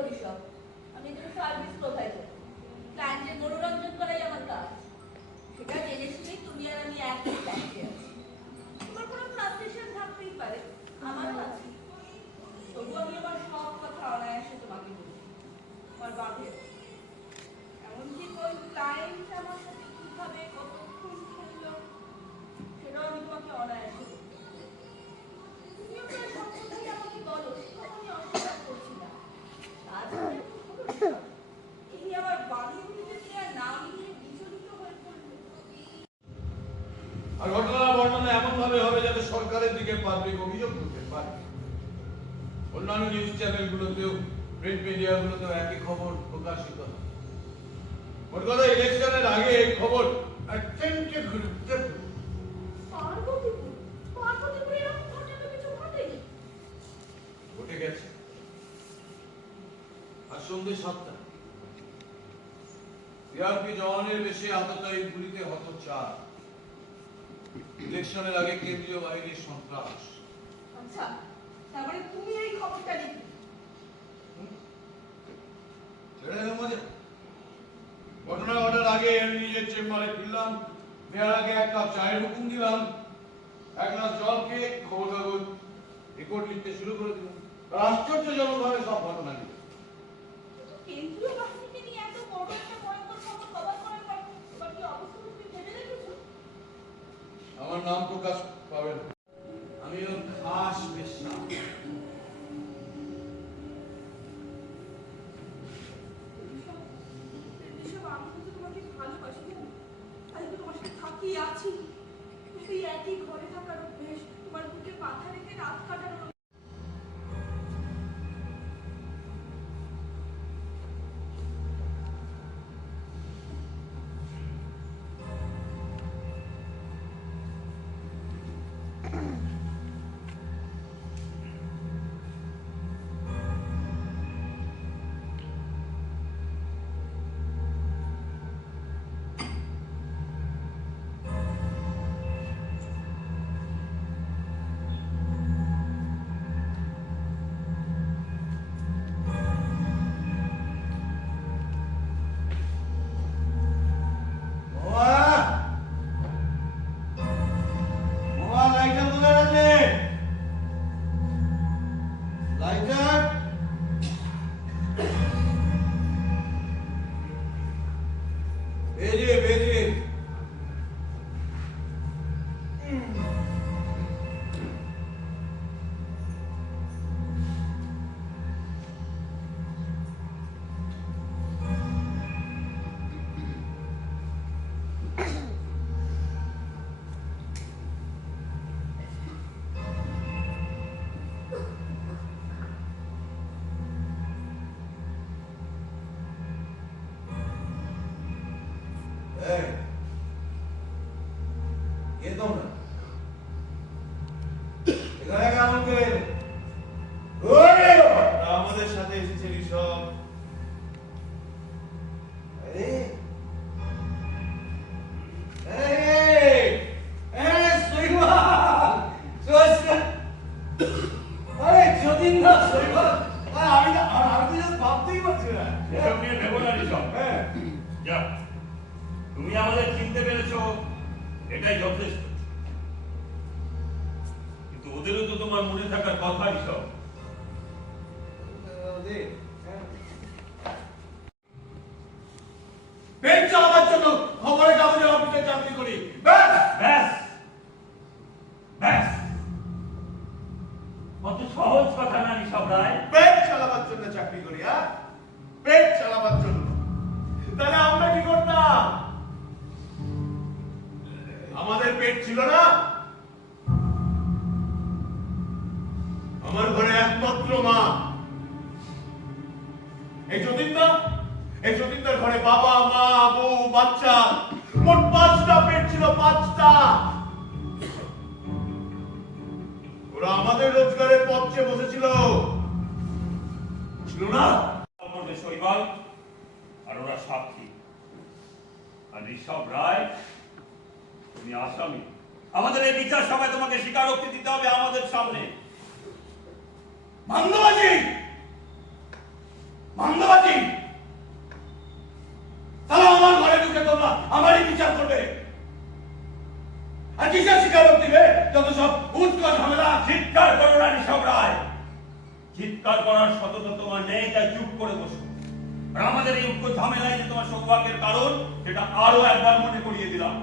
করি সব। আমি এখানে সার্ভিস প্রোভাইড করি। ক্লায়েন্টের মনোরঞ্জন করাই আমার কাজ। সেটা জেনে শুনেই তুমি আর আমি একই ক্লায়েন্টে আছি। তোমার কোনো ফ্রাস্ট্রেশন থাকতেই পারে, আমারও আছে। তবু আমি আমার সব কথা অনায়াসে তোমাকে বলি। আমার বাঁধে এমনকি কোন ক্লায়েন্ট আমার সাথে কিভাবে কতক্ষণ খেললো সেটাও আমি তোমাকে অনায়াসে বলি। তুমিও প্রায় সব কথাই আমাকে বলো, সেটাও আমি অস্বীকার করছি না। এই আমার বান্ধবীদের নিয়ে নাম নিয়ে বিচলিত হয়ে পড়লো। আর ঘটনার বর্ণনা এমন ভাবে হবে যাতে সরকারের দিকে পাবলিক অভিযোগ করতে পারে। অন্যান্য নিউজ চ্যানেলগুলোতেও প্রিন্ট মিডিয়াগুলোতেও একই খবর প্রকাশিত হয়। মোট কথা ইলেকশনের আগে এই খবর ঘটে গেছে। আর সন্ধ্যে 7টা সিআরপি জওয়ানের বেশে আততায়ী গুলিতে হত 4। ইলেকশনের আগে কেন্দ্রীয় বাহিনীর সন্ত্রাস। আচ্ছা, তারপরে তুমি এই খবরটা লিখলে? ঘটনা ঘটার আগে আমি নিজের চেম্বারে ফিরলাম, নেওয়ার আগে 1 কাপ চায়ের হুকুম দিলাম, 1 গ্লাস জল খেয়ে খবর কাগজ রেকর্ড লিখতে শুরু করে দিলাম। আশ্চর্যজনক ভাবে সব ঘটনা লিখে। কেন্দ্রীয় বাহিনীকে নিয়ে এত বড় একটা ভয়ঙ্কর খবর কভার করার পর তোমার কি অবস্থা তুমি ভেবে দেখেছো? আমার নাম প্রকাশ পাবে না, আমি ওর খাস বেশনা। আছি সেই একই ঘরে থাকার অভ্যেস, তোমার বুকে মাথা রেখে রাত কাটানোর। আমাদের সাথে এসেছে ঋষভ। তুমি আমাদের চিনতে পেরেছো, এটাই যথেষ্ট। কিন্তু ওদেরও তো তোমার মনে থাকার কথা সব। পেট চালাবার জন্য খবরের কাগজে অফিসে চাকরি করি। ব্যাস ব্যাস ব্যাস, কত সহজ কথা না ঋষভ রায়। পেট চালাবার জন্য চাকরি করি। পেট চালাবার জন্য। তাহলে আমরা কি করতাম? আমাদের পেট ছিল না। আমার ঘরে একমাত্র মা এই যতীন্দার ঘরে বাবা, মা, বউ, বাচ্চা, মোট 5টা পেট ছিল। 5টা। ওরা আমাদের রোজগারের পথ চেয়ে বসেছিল, ছিল না? শৈবাল আর ওরা সাক্ষী। আর ঋষভ রায় তুমি আসামি। আমাদের এই বিচার সভায় তোমাকে স্বীকারোক্তি দিতে হবে আমাদের সামনে। মান্যবাজি মামলাবাজি। তারা আমার ঘরে ঢুকে তোমরা আমারই বিচার করবে, আর কিসের স্বীকারোক্তি দিবে? যত সব উৎকট ঝামেলা। চিৎকার করো না ঋষভ রায়, চিৎকার করার সততা তোমার নেই, তাই চুপ করে বসো। আর আমাদের এই উৎকট ঝামেলায় যে তোমার সৌভাগ্যের কারণ, সেটা আরো একবার মনে করিয়ে দিলাম।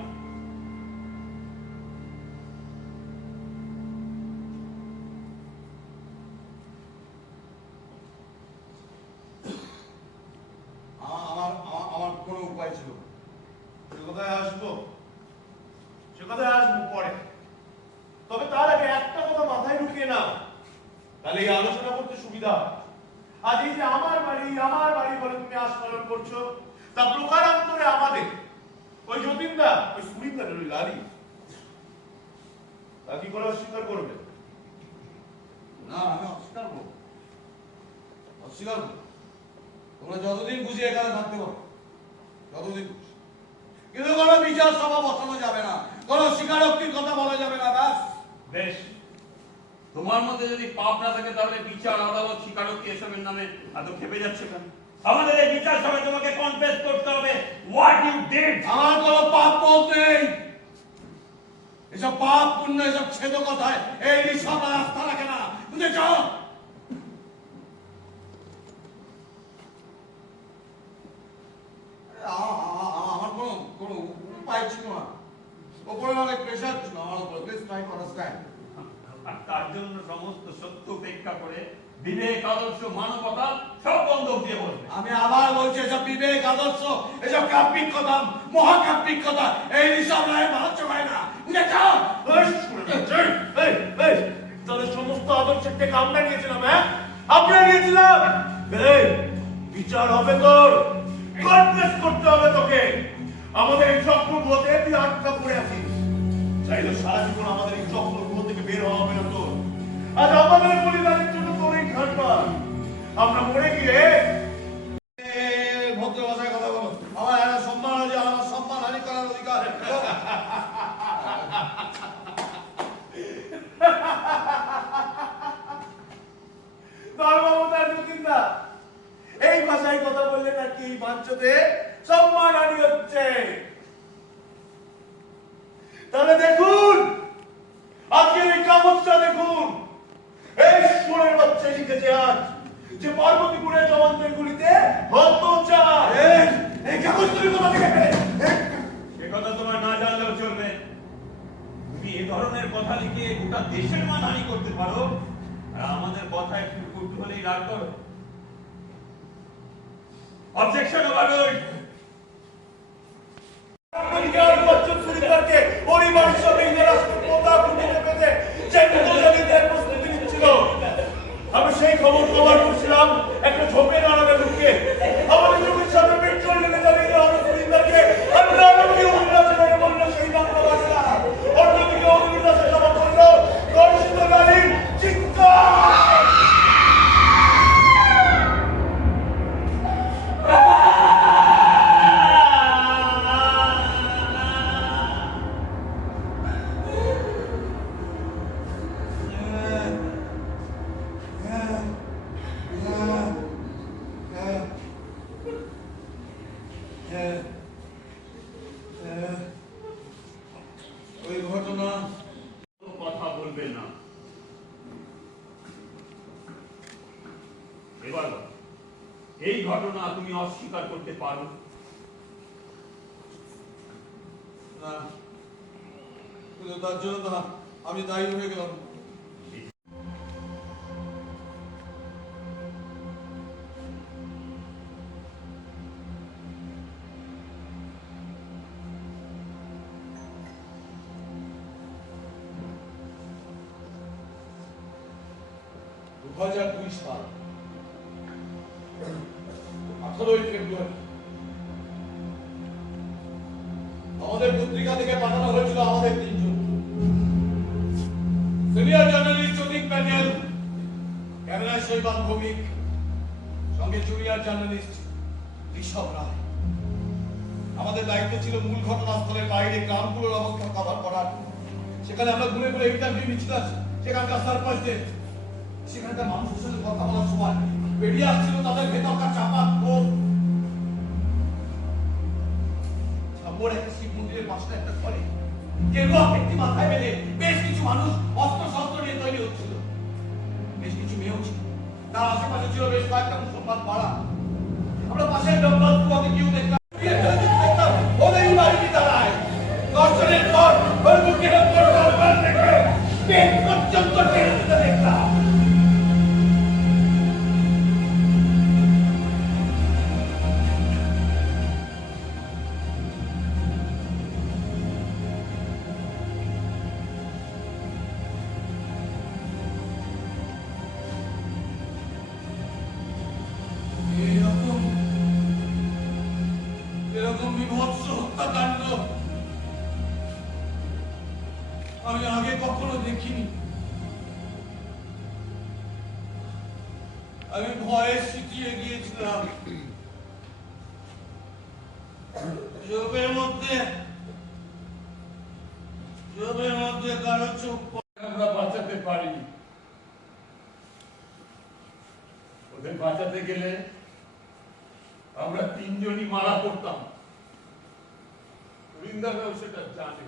আমার কোনো উপায় ছিল না। সে কথায় আসবো, সে কথায় আসবো পরে। তবে তার আগে একটা কথা মাথায় ঢুকিয়ে নাও, তাহলে এই আলোচনা করতে সুবিধা হয়। আজ এই যে আমার বাড়ি বলে তুমি আস্ফালন করছো, তা প্রকারান্তরে আমাদের ওই যতীনদা, ওই সুরিন্দারের ওই লালি, তা কি করে অস্বীকার করবে? না, আমি অস্বীকার করবো, অস্বীকার করবো। তোমরা যতদিন খুশি এখানে থাকতে পারো, যতদিন খুশি, কিন্তু কোনো বিচার সভা বসানো যাবে না, কোনো স্বীকারোক্তির কথা বলা যাবে না। ব্যাস। বেশ, তোমার মধ্যে যদি পাপ না থাকে, তাহলে বিচার, আদালত, স্বীকারোক্তি এসবের নামে এত খেপে যাচ্ছে কেন? আমাদের এই বিচার সভায় তোমাকে কনফেস করতে হবে হোয়াট ইউ ডিড। আমার কোনো পাপ বোধ নেই। এসব পাপ পুণ্য, এসব ছেদ কথায় এই সব আস্থা রাখে না, বুঝেছ? আমার কোনো উপায় ছিল না, ওপরে অনেক প্রেশার ছিল আমার উপর। Please try to understand. আর তার জন্য সমস্ত সত্য উপেক্ষা করে বিবেক, আদর্শ, মানবতা সব বন্ধ দিয়ে বলবে। আমি আবার বলছি, এসব বিবেক, আদর্শ, এসব কাব্যিক কথা, মহাকাব্যিক কথা এই সব রায় ভালো চলায় না, বুঝেছ? তাহলে সমস্ত আদর্শের থেকে আমরা নিয়েছিলাম, হ্যাঁ আমরা নিয়েছিলাম। এই বিচার হবে তোর, কনফেস করতে হবে তোকে। আমাদের এই চক্রগুলোতে তুই আটকা পড়ে আছিস, চাইলে সারা জীবন আমাদের এই চক্রগুলো থেকে বের হওয়া হবে না তোর। আজ আমাদের পরিবারের জন্য তোর এই ঘটনা, আমরা মরে গিয়ে ভদ্র ভাষায় কথা বলো। আমার একটা সম্মান আছে, আমার সম্মান হানি করার অধিকার। ধর্মবতার যতীনদা এই ভাষায় কথা বললে নাকি এই মঞ্চতে সম্মানহানি হচ্ছে। তাহলে দেখুন, আজকের এই কাগজটা দেখুন। এই সুরের বাচ্চা লিখেছে আজ যে পার্বতীপুরের জওয়ানদের গুলিতে হতচার। এই কাগজ তুমি কোথা থেকে পেলে? সে কথা তোমার না জানলেও চলবে। তুমি এই ধরনের কথা লিখে গোটা দেশের মানহানি করতে পারো, আর আমাদের কথা একটু করতে হলেই রাগ করো। Objection overruled. পরিবারের সঙ্গে প্রস্তুতি নিচ্ছিল। আমি সেই খবর কভার করছিলাম একটা ঝোপের আড়ালে ঢুকে। আমাদের চোখের সামনে পেট্রোল ঢেলে জ্বালিয়ে দেওয়া সুরিন্দারকে উল্লাসের বলল সেই বাংলাবাসীরা। অন্যদিকে অগ্নিদাসের সভা করল দর্শিত নারীর চিৎকার। ওই ঘটনা কথা বলবে না। এবার বলো, এই ঘটনা তুমি অস্বীকার করতে পারো? না, কিন্তু তার জন্য তো আমি দায়ী হয়ে গেলাম। সাল 18ই ফেব্রুয়ারি আমাদের পত্রিকা থেকে পাঠানো হয়েছিল আমাদের তিনজন senior journalist Jatin Patel, camera শৈবাল ভৌমিক, সঙ্গে জুনিয়র জার্নালিস্ট ঋষভ রায়। আমাদের দায়িত্ব ছিল মূল ঘটনাস্থলের বাইরে গ্রামগুলোর অবস্থা কভার করার। সেখানে আমরা ঘুরে ঘুরে ইন্টারভিউ নিচ্ছিলাম সেখানকার সারপঞ্চদের, সেখানকার মানুষের সাথে কথা বলার সময় বেরিয়ে আসছিল তাদের ভেতরকার চাপা ক্ষোভ। ঝাম্বর একটা শিব মন্দিরের পাশে একটা ঘরে গেরুয়া একটি মাথায় বেঁধে বেশ কিছু মানুষ অস্ত্র শস্ত্র নিয়ে তৈরি হচ্ছিল। বেশ কিছু মেয়েও ছিল, তার আশেপাশে ছিল বেশ কয়েকটা মুসলমান পাড়া। আমরা পাশের ডম্বল কুয়াকে কেউ দেখলাম ওদেরই বাড়িতে দাঁড়ায়। দর্শনের পর ওর মুখের ওপর তরবার রেখে পেট পর্যন্ত টেনে দিতে দেখলাম। এরকম বিভৎস হত্যাকাণ্ড আমি আগে কখনো দেখিনি। আমি ভয়ে সিটিয়ে গিয়েছিলাম। চোখের মধ্যে কারো চোখ আমরা বাঁচাতে পারিনি। ওদের বাঁচাতে গেলে আমরা তিনজনই মারা পড়তাম। বৃন্দারাও সেটা জানে।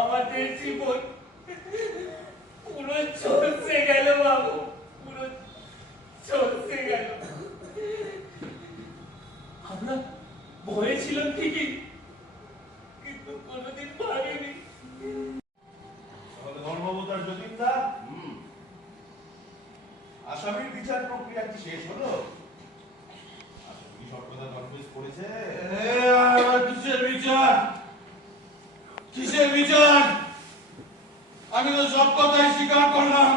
আমাদের জীবন পুরো চলছে গেল বাবু, পুরো চলছে গেল। আমরা ভয়ে ছিলাম ঠিকই, কিন্তু কোনোদিন ভাবিনি। ধর্মবতার যতীনদা, আসামির বিচার প্রক্রিয়া কি শেষ হলো? আসামি সর্বদা নরমেস করেছে। কিসের বিচার? কিসের বিচার? আমি তো সব কথাই স্বীকার করলাম।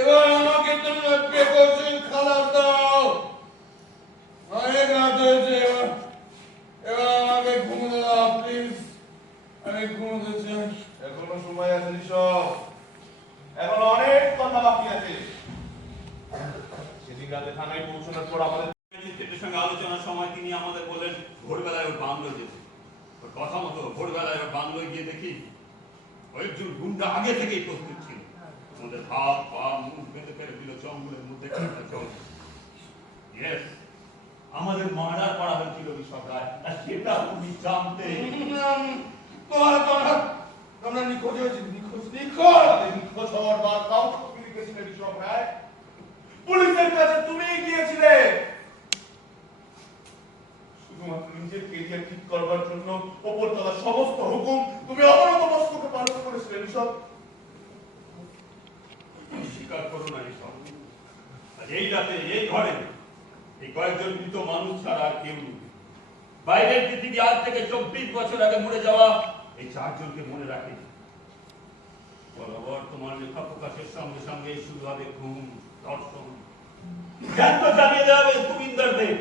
এবার আমাকে তুমি প্রিকশন খালাস দাও। অনেক রাত হয়েছে, এবার আমাকে ঘুমোতে দাও প্লিজ। আমি ঘুমোতে চাই। এখনো সময় আছে সব, এখন অনেক কথা বাকি আছে। সেদিন রাতে থানায় পৌঁছানোর পর আমাদের ম্যাজিস্ট্রেটের সঙ্গে আলোচনার সময় তিনি আমাদের বললেন ভোরবেলায় ওর বাংলো যেতে। ওর কথা মতো ভোরবেলায় ওর বাংলোয় গিয়ে দেখি কয়েকজন গুন্ডা আগে থেকেই প্রস্তুত ছিল। আমাদের হাত পা মুখ বেঁধে ফেলে দিল জঙ্গলের মধ্যে একটা জল। ইয়েস, আমাদের মার্ডার করা হয়েছিল ঋষভ রায়, আর সেটা উনি জানতেন। তোমরা নিখোঁজ হয়েছে, নিখোঁজ নিখোঁজ হওয়ার বার্তাও তুমি লিখেছিলে ঋষভ রায়। পুলিশের কাছে তুমিই গিয়েছিলে শুধুমাত্র নিজের কেরিয়ার ঠিক করবার জন্য। ওপরতলার সমস্ত হুকুম তুমি অবনত মস্তকে পালন করেছিলে ঋষভ। স্বীকার করো না ঋষভ, আর এই রাতে এই ঘরে এই কয়েকজন মৃত মানুষ ছাড়া আর কেউ নেই। বাইরের পৃথিবী আজ থেকে 24 বছর আগে মরে যাওয়া এই চারজনকে মনে রাখে। বরাবর তোমার লেখা প্রকাশের সঙ্গে সঙ্গে শুরু হবে ঘুম, দর্শন। জ্ঞান জানিয়ে দেওয়া হবে গোবিন্দারদের।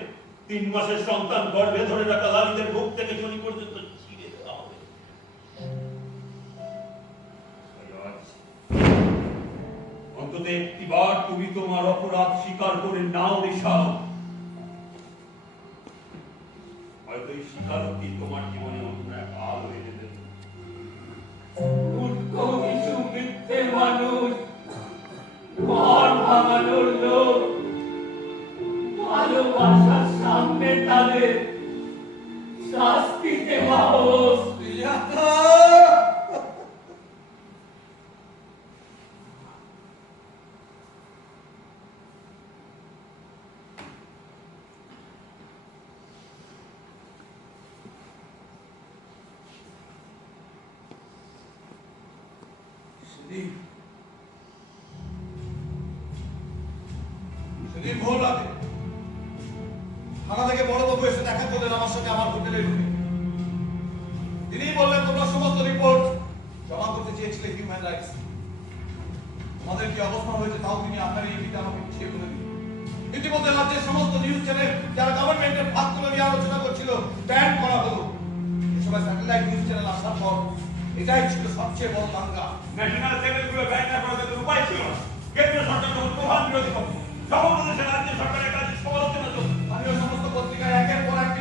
3 মাসের সন্তান গর্ভে ধরে রাখা লালিদের বুক থেকে জনি পর্যন্ত ছিঁড়ে দেওয়া হবে। অন্তত একটিবার তুমি তোমার অপরাধ স্বীকার করে নাও ঋষভ। হয়তো এই স্বীকারোক্তি তোমার জীবনে অন্য এক আলো এনে দেবে। মূর্খ কিছু মিথ্যে মানুষ, ঘর ভাঙানোর লোক, ভালোবাসার সামনে তাদের শাস্তি দেওয়া হোক। সেদিন ভোর রাতে থানা থেকে বড়বাবু এসে দেখা করলেন আমার সঙ্গে আমার হোটেলে ঢুকে। তিনি বললেন তোমরা সমস্ত রিপোর্ট জমা করতে চেয়েছিলে হিউম্যান রাইটস। আমাদের কি অবস্থা হয়েছে তাও তিনি আপনার এই এমপিতে আমাকে বুঝিয়ে বলে দিন। ইতিমধ্যে রাজ্যের সমস্ত নিউজ চ্যানেল যারা গভর্নমেন্টের ভাগ তুলে নিয়ে আলোচনা করছিল ব্যান করা হলো। এই সময় স্যাটেলাইট নিউজ চ্যানেল আসার পর এটাই ছিল সবচেয়ে বড় দাঙ্গা। ন্যাশনাল চ্যানেলগুলো ব্যান না করার কোনো উপায় ছিল না। কেন্দ্রীয় সরকার যখন প্রধান বিরোধী পক্ষ, সমগ্র দেশের রাজ্য সরকারের কাছে সমালোচনা চলছে। স্থানীয় সমস্ত পত্রিকায় একের পর এক